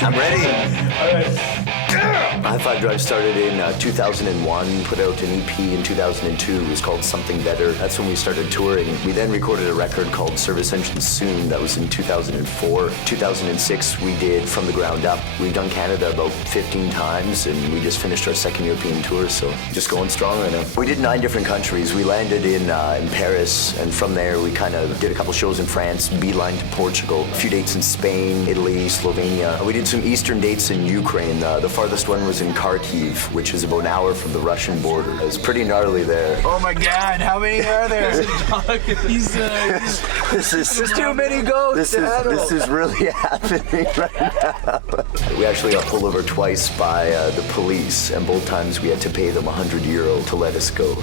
I'm ready. All right. High Five Drive started in 2001, put out an EP in 2002. It was called Something Better. That's when we started touring. We then recorded a record called Service Engine Soon. That was in 2004. 2006, we did From the Ground Up. We've done Canada about 15 times, and we just finished our second European tour, so just going strong right now. We did 9 different countries. We landed in Paris, and from there we kind of did a couple shows in France, beeline to Portugal, a few dates in Spain, Italy, Slovenia. We did some Eastern dates in Ukraine. The farthest one was in Kharkiv, which is about an hour from the Russian border. It was pretty gnarly there. Oh my God, how many are there? There's too many ghosts to handle. This is really happening right now. We actually got pulled over twice by the police, and both times we had to pay them €100 to let us go.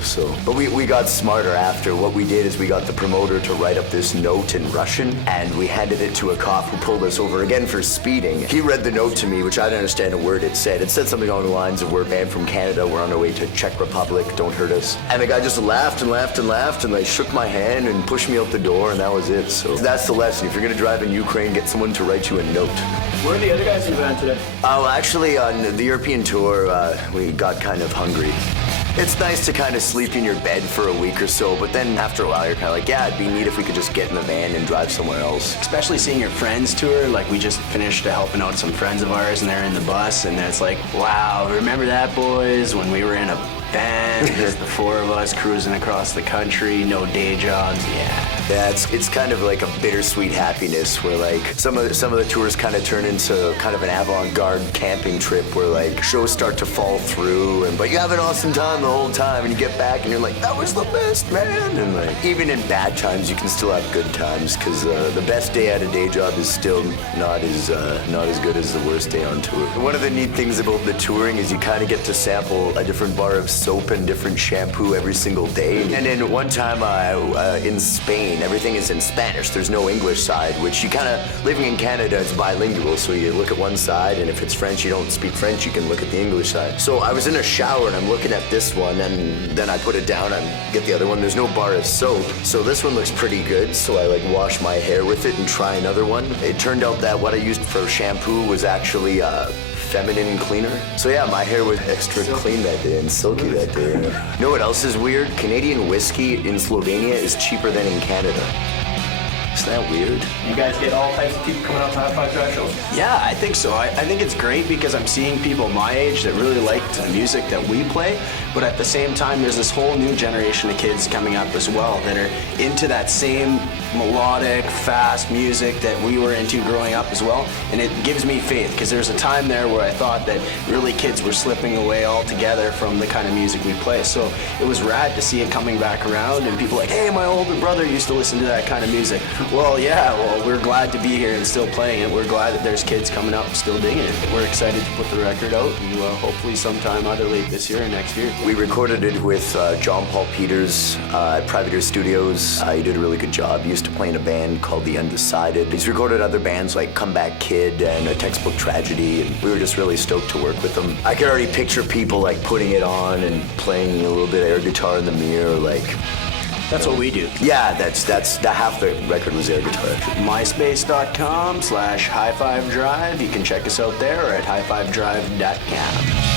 But we got smarter after. What we did is we got the promoter to write up this note in Russian, and we handed it to a cop who pulled us over again for speeding. He read the note to me, which I didn't understand a word it said. It said something along the lines of, "We're banned from Canada, we're on our way to Czech Republic, don't hurt us." And the guy just laughed and laughed and laughed, and they shook my hand and pushed me out the door, and that was it. So that's the lesson. If you're gonna drive in Ukraine, get someone to write you a note. Where are the other guys you've met today? Oh, actually, on the European tour, we got kind of hungry. It's nice to kind of sleep in your bed for a week or so, but then after a while, you're kind of like, yeah, it'd be neat if we could just get in the van and drive somewhere else. Especially seeing your friends tour, like we just finished helping out some friends of ours, and they're in the bus, and it's like, wow, remember that, boys, when we were in a van, just the 4 of us cruising across the country, no day jobs, yeah. Yeah, it's kind of like a bittersweet happiness where like some of the tours kind of turn into kind of an avant-garde camping trip where like shows start to fall through, but you have an awesome time the whole time, and you get back and you're like, that was the best, man. And like even in bad times, you can still have good times, because the best day at a day job is still not as good as the worst day on tour. One of the neat things about the touring is you kind of get to sample a different bar of soap and different shampoo every single day. And then one time in Spain, everything is in Spanish. There's no English side, which you kind of, living in Canada, it's bilingual. So you look at one side, and if it's French, you don't speak French, you can look at the English side. So I was in a shower, and I'm looking at this one, and then I put it down and get the other one. There's no bar of soap. So this one looks pretty good. So I like wash my hair with it and try another one. It turned out that what I used for shampoo was actually feminine cleaner. So yeah, my hair was extra clean that day and silky that day. You know what else is weird? Canadian whiskey in Slovenia is cheaper than in Canada. Isn't that weird? You guys get all types of people coming out to High Five Drive shows? Yeah, I think so. I think it's great because I'm seeing people my age that really like the music that we play, but at the same time, there's this whole new generation of kids coming up as well that are into that same melodic, fast music that we were into growing up as well, and it gives me faith, because there's a time there where I thought that really kids were slipping away altogether from the kind of music we play. So it was rad to see it coming back around, and people like, hey, my older brother used to listen to that kind of music. Well, yeah, we're glad to be here and still playing it. We're glad that there's kids coming up still digging it. We're excited to put the record out, and hopefully sometime either late this year or next year. We recorded it with John Paul Peters at Privateer Studios. He did a really good job. He used to play in a band called The Undecided. He's recorded other bands like Comeback Kid and A Textbook Tragedy, and we were just really stoked to work with him. I could already picture people like putting it on and playing a little bit of air guitar in the mirror, like. That's what we do. Yeah, that's half the record was air guitar. MySpace.com/High Five Drive. You can check us out there, or at highfivedrive.com.